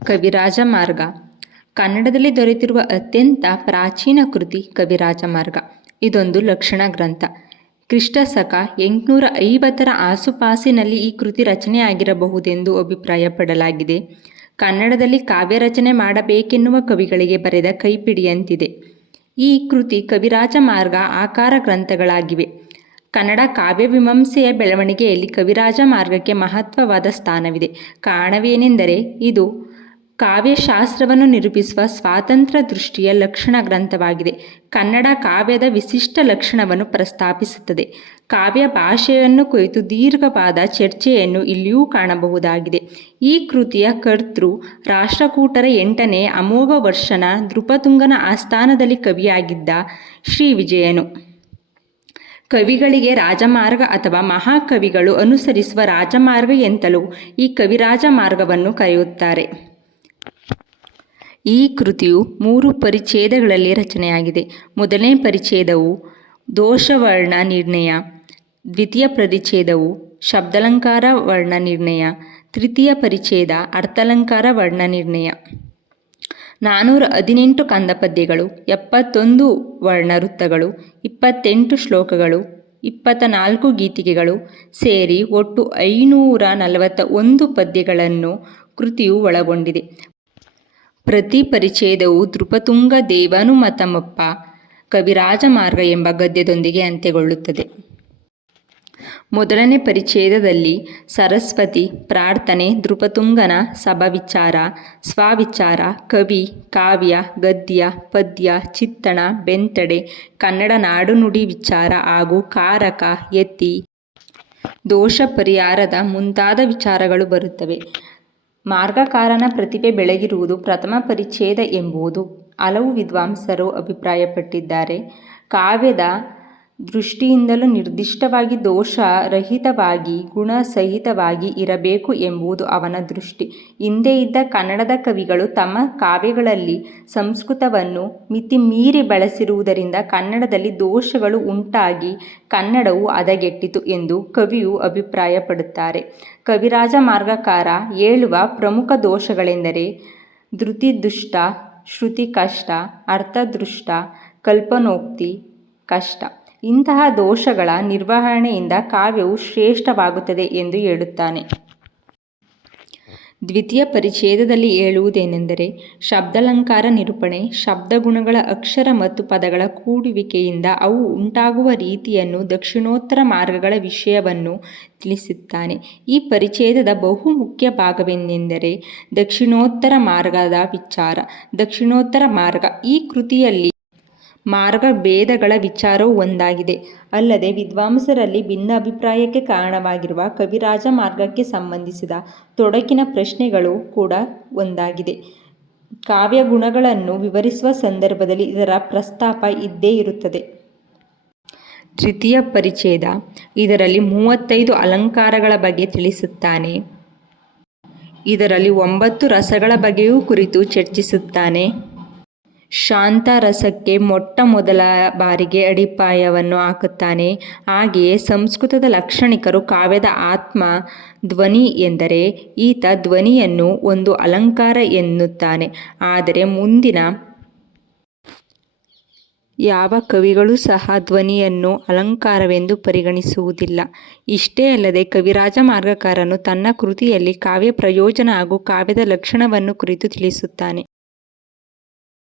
ಕವಿರಾಜ ಮಾರ್ಗ ಕನ್ನಡದಲ್ಲಿ ದೊರೆತಿರುವ ಅತ್ಯಂತ ಪ್ರಾಚೀನ ಕೃತಿ ಕವಿರಾಜ ಮಾರ್ಗ. ಇದೊಂದು ಲಕ್ಷಣ ಗ್ರಂಥ. ಕ್ರಿಸ್ತಶಕ 850 ಆಸುಪಾಸಿನಲ್ಲಿ ಈ ಕೃತಿ ರಚನೆಯಾಗಿರಬಹುದೆಂದು ಅಭಿಪ್ರಾಯಪಡಲಾಗಿದೆ. ಕನ್ನಡದಲ್ಲಿ ಕಾವ್ಯ ರಚನೆ ಮಾಡಬೇಕೆನ್ನುವ ಕವಿಗಳಿಗೆ ಬರೆದ ಕೈಪಿಡಿಯಂತಿದೆ. ಈ ಕೃತಿ ಕವಿರಾಜ ಮಾರ್ಗ ಆಕಾರ ಗ್ರಂಥಗಳಾಗಿವೆ. ಕನ್ನಡ ಕಾವ್ಯಮೀಮಾಂಸೆಯ ಬೆಳವಣಿಗೆಯಲ್ಲಿ ಕವಿರಾಜ ಮಾರ್ಗಕ್ಕೆ ಮಹತ್ವವಾದ ಸ್ಥಾನವಿದೆ. ಕಾರಣವೇನೆಂದರೆ ಇದು ಕಾವ್ಯಶಾಸ್ತ್ರವನ್ನು ನಿರೂಪಿಸುವ ಸ್ವಾತಂತ್ರ್ಯ ದೃಷ್ಟಿಯ ಲಕ್ಷಣ ಗ್ರಂಥವಾಗಿದೆ. ಕನ್ನಡ ಕಾವ್ಯದ ವಿಶಿಷ್ಟ ಲಕ್ಷಣವನ್ನು ಪ್ರಸ್ತಾಪಿಸುತ್ತದೆ. ಕಾವ್ಯ ಭಾಷೆಯನ್ನು ಕುರಿತು ದೀರ್ಘವಾದ ಚರ್ಚೆಯನ್ನು ಇಲ್ಲಿಯೂ ಕಾಣಬಹುದಾಗಿದೆ. ಈ ಕೃತಿಯ ಕರ್ತೃ ರಾಷ್ಟ್ರಕೂಟರ 8ನೇ ಅಮೋಘ ವರ್ಷನ ನೃಪತುಂಗನ ಆಸ್ಥಾನದಲ್ಲಿ ಕವಿಯಾಗಿದ್ದ ಶ್ರೀವಿಜಯನು. ಕವಿಗಳಿಗೆ ರಾಜಮಾರ್ಗ ಅಥವಾ ಮಹಾಕವಿಗಳು ಅನುಸರಿಸುವ ರಾಜಮಾರ್ಗ ಎಂತಲೂ ಈ ಕವಿರಾಜ ಮಾರ್ಗವನ್ನು ಕರೆಯುತ್ತಾರೆ. ಈ ಕೃತಿಯು 3 ಪರಿಚ್ಛೇದಗಳಲ್ಲಿ ರಚನೆಯಾಗಿದೆ. ಮೊದಲನೇ ಪರಿಚ್ಛೇದವು ದೋಷವರ್ಣ ನಿರ್ಣಯ, ದ್ವಿತೀಯ ಪರಿಚ್ಛೇದವು ಶಬ್ದಾಲಂಕಾರ ವರ್ಣ ನಿರ್ಣಯ, ತೃತೀಯ ಪರಿಚ್ಛೇದ ಅರ್ಥಾಲಂಕಾರ ವರ್ಣ ನಿರ್ಣಯ. 418 ಕಂದಪದ್ಯಗಳು, 71 ವರ್ಣವೃತ್ತಗಳು, 28 ಶ್ಲೋಕಗಳು, 24 ಗೀತಿಕೆಗಳು ಸೇರಿ ಒಟ್ಟು 541 ಪದ್ಯಗಳನ್ನು ಕೃತಿಯು ಒಳಗೊಂಡಿದೆ. ಪ್ರತಿ ಪರಿಚ್ಛೇದವು ನೃಪತುಂಗ ದೇವಾನುಮತಮಪ್ಪ ಕವಿರಾಜ ಮಾರ್ಗ ಎಂಬ ಗದ್ಯದೊಂದಿಗೆ ಅಂತ್ಯಗೊಳ್ಳುತ್ತದೆ. ಮೊದಲನೇ ಪರಿಚ್ಛೇದದಲ್ಲಿ ಸರಸ್ವತಿ, ಪ್ರಾರ್ಥನೆ, ನೃಪತುಂಗನ ಸಭಾವಿಚಾರ, ಸ್ವವಿಚಾರ, ಕವಿ, ಕಾವ್ಯ, ಗದ್ಯ, ಪದ್ಯ, ಚಿತ್ತಣ, ಬೆಂತಡೆ, ಕನ್ನಡ ನಾಡುನುಡಿ ವಿಚಾರ ಹಾಗೂ ಕಾರಕ, ಯತಿ, ದೋಷ ಪರಿಹಾರದ ಮುಂತಾದ ವಿಚಾರಗಳು ಬರುತ್ತವೆ. ಮಾರ್ಗಕಾರನ ಪ್ರತಿಭೆ ಬೆಳಗಿರುವುದು ಪ್ರಥಮ ಪರಿಚ್ಛೇದ ಎಂಬುದು ಹಲವು ವಿದ್ವಾಂಸರು ಅಭಿಪ್ರಾಯಪಟ್ಟಿದ್ದಾರೆ. ಕಾವ್ಯದ ದೃಷ್ಟಿಯಿಂದಲೂ ನಿರ್ದಿಷ್ಟವಾಗಿ ದೋಷರಹಿತವಾಗಿ ಗುಣಸಹಿತವಾಗಿ ಇರಬೇಕು ಎಂಬುದು ಅವನ ದೃಷ್ಟಿ. ಹಿಂದೆ ಇದ್ದ ಕನ್ನಡದ ಕವಿಗಳು ತಮ್ಮ ಕಾವ್ಯಗಳಲ್ಲಿ ಸಂಸ್ಕೃತವನ್ನು ಮಿತಿಮೀರಿ ಬಳಸಿರುವುದರಿಂದ ಕನ್ನಡದಲ್ಲಿ ದೋಷಗಳು ಉಂಟಾಗಿ ಕನ್ನಡವು ಹದಗೆಟ್ಟಿತು ಎಂದು ಕವಿಯು ಅಭಿಪ್ರಾಯಪಡುತ್ತಾರೆ. ಕವಿರಾಜ ಮಾರ್ಗಕಾರ ಹೇಳುವ ಪ್ರಮುಖ ದೋಷಗಳೆಂದರೆ ಧೃತಿದುಷ್ಟ, ಶ್ರುತಿ ಕಷ್ಟ, ಅರ್ಥದೃಷ್ಟ, ಕಲ್ಪನೋಕ್ತಿ ಕಷ್ಟ. ಇಂತಹ ದೋಷಗಳ ನಿರ್ವಹಣೆಯಿಂದ ಕಾವ್ಯವು ಶ್ರೇಷ್ಠವಾಗುತ್ತದೆ ಎಂದು ಹೇಳುತ್ತಾನೆ. ದ್ವಿತೀಯ ಪರಿಚ್ಛೇದದಲ್ಲಿ ಹೇಳುವುದೇನೆಂದರೆ ಶಬ್ದಾಲಂಕಾರ ನಿರೂಪಣೆ, ಶಬ್ದಗುಣಗಳ ಅಕ್ಷರ ಮತ್ತು ಪದಗಳ ಕೂಡುವಿಕೆಯಿಂದ ಅವು ಉಂಟಾಗುವ ರೀತಿಯನ್ನು, ದಕ್ಷಿಣೋತ್ತರ ಮಾರ್ಗಗಳ ವಿಷಯವನ್ನು ತಿಳಿಸುತ್ತಾನೆ. ಈ ಪರಿಚ್ಛೇದದ ಬಹುಮುಖ್ಯ ಭಾಗವೇನೆಂದರೆ ದಕ್ಷಿಣೋತ್ತರ ಮಾರ್ಗದ ವಿಚಾರ. ದಕ್ಷಿಣೋತ್ತರ ಮಾರ್ಗ ಈ ಕೃತಿಯಲ್ಲಿ ಮಾರ್ಗಭೇದಗಳ ವಿಚಾರವೂ ಒಂದಾಗಿದೆ. ಅಲ್ಲದೆ ವಿದ್ವಾಂಸರಲ್ಲಿ ಭಿನ್ನಾಭಿಪ್ರಾಯಕ್ಕೆ ಕಾರಣವಾಗಿರುವ ಕವಿರಾಜ ಮಾರ್ಗಕ್ಕೆ ಸಂಬಂಧಿಸಿದ ತೊಡಕಿನ ಪ್ರಶ್ನೆಗಳು ಕೂಡ ಒಂದಾಗಿದೆ. ಕಾವ್ಯಗುಣಗಳನ್ನು ವಿವರಿಸುವ ಸಂದರ್ಭದಲ್ಲಿ ಇದರ ಪ್ರಸ್ತಾಪ ಇದ್ದೇ ಇರುತ್ತದೆ. ತೃತೀಯ ಪರಿಚ್ಛೇದ ಇದರಲ್ಲಿ 35 ಅಲಂಕಾರಗಳ ಬಗ್ಗೆ ತಿಳಿಸುತ್ತಾನೆ. ಇದರಲ್ಲಿ 9 ರಸಗಳ ಬಗ್ಗೆಯೂ ಕುರಿತು ಚರ್ಚಿಸುತ್ತಾನೆ. ಶಾಂತ ರಸಕ್ಕೆ ಮೊಟ್ಟ ಮೊದಲ ಬಾರಿಗೆ ಅಡಿಪಾಯವನ್ನು ಹಾಕುತ್ತಾನೆ. ಹಾಗೆಯೇ ಸಂಸ್ಕೃತದ ಲಾಕ್ಷಣಿಕರು ಕಾವ್ಯದ ಆತ್ಮ ಧ್ವನಿ ಎಂದರೆ ಈತ ಧ್ವನಿಯನ್ನು ಒಂದು ಅಲಂಕಾರ ಎನ್ನುತ್ತಾನೆ. ಆದರೆ ಮುಂದಿನ ಯಾವ ಕವಿಗಳೂ ಸಹ ಧ್ವನಿಯನ್ನು ಅಲಂಕಾರವೆಂದು ಪರಿಗಣಿಸುವುದಿಲ್ಲ. ಇಷ್ಟೇ ಅಲ್ಲದೆ ಕವಿರಾಜ ಮಾರ್ಗಕಾರನು ತನ್ನ ಕೃತಿಯಲ್ಲಿ ಕಾವ್ಯ ಪ್ರಯೋಜನ ಹಾಗೂ ಕಾವ್ಯದ ಲಕ್ಷಣವನ್ನು ಕುರಿತು ತಿಳಿಸುತ್ತಾನೆ.